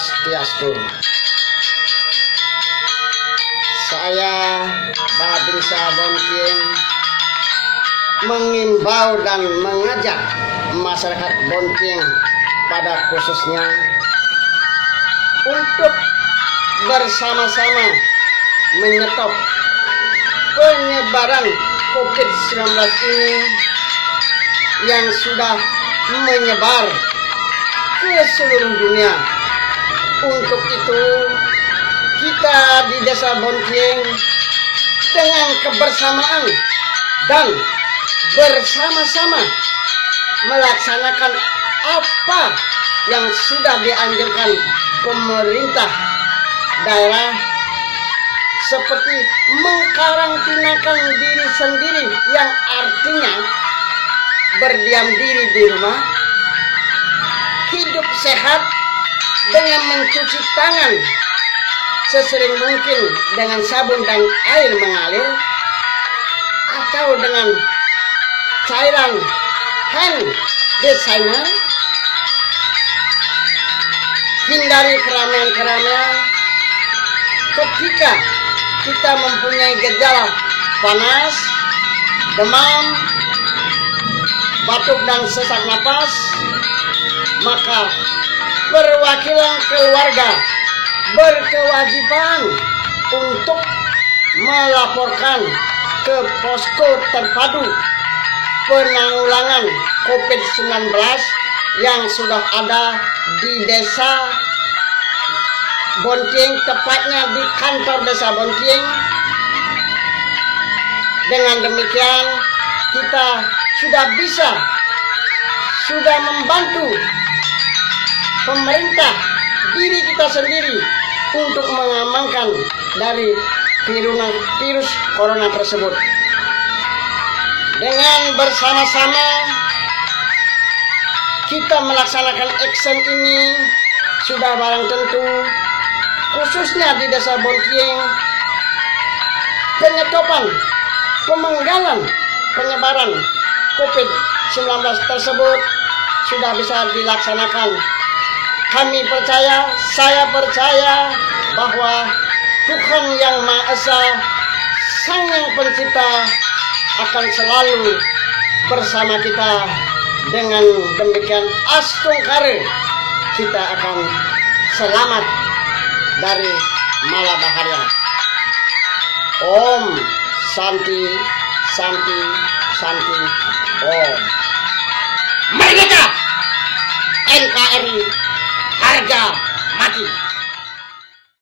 Swastiastu. Saya Babinsa Bontieng mengimbau dan mengajak masyarakat Bontieng pada khususnya untuk bersama-sama menyetop penyebaran COVID-19 ini yang sudah menyebar ke seluruh dunia. Untuk itu kita di Desa Bontieng dengan kebersamaan dan bersama-sama melaksanakan apa yang sudah dianjurkan pemerintah daerah, seperti mengkarantinakan diri sendiri yang artinya berdiam diri di rumah, hidup sehat dengan mencuci tangan sesering mungkin dengan sabun dan air mengalir atau dengan cairan hand sanitizer. Hindari keramaian-keramaian. Ketika kita mempunyai gejala panas, demam, batuk dan sesak napas, maka perwakilan keluarga berkewajiban untuk melaporkan ke posko terpadu penanggulangan COVID-19 yang sudah ada di Desa Bontieng, tepatnya di kantor Desa Bontieng. Dengan demikian kita sudah membantu pemerintah, diri kita sendiri untuk mengamankan dari virus corona tersebut. Dengan bersama-sama kita melaksanakan action ini sudah barang tentu, khususnya di Desa Bontieng, penyetopan, pemenggalan penyebaran COVID-19 tersebut sudah bisa dilaksanakan. Saya percaya bahwa Tuhan Yang Maha Esa, Sang Yang Pencipta, akan selalu bersama kita. Dengan demikian astungkare kita akan selamat dari malabahaya. Om Santi Santi Santi Om. Mari kita NKRI harga mati.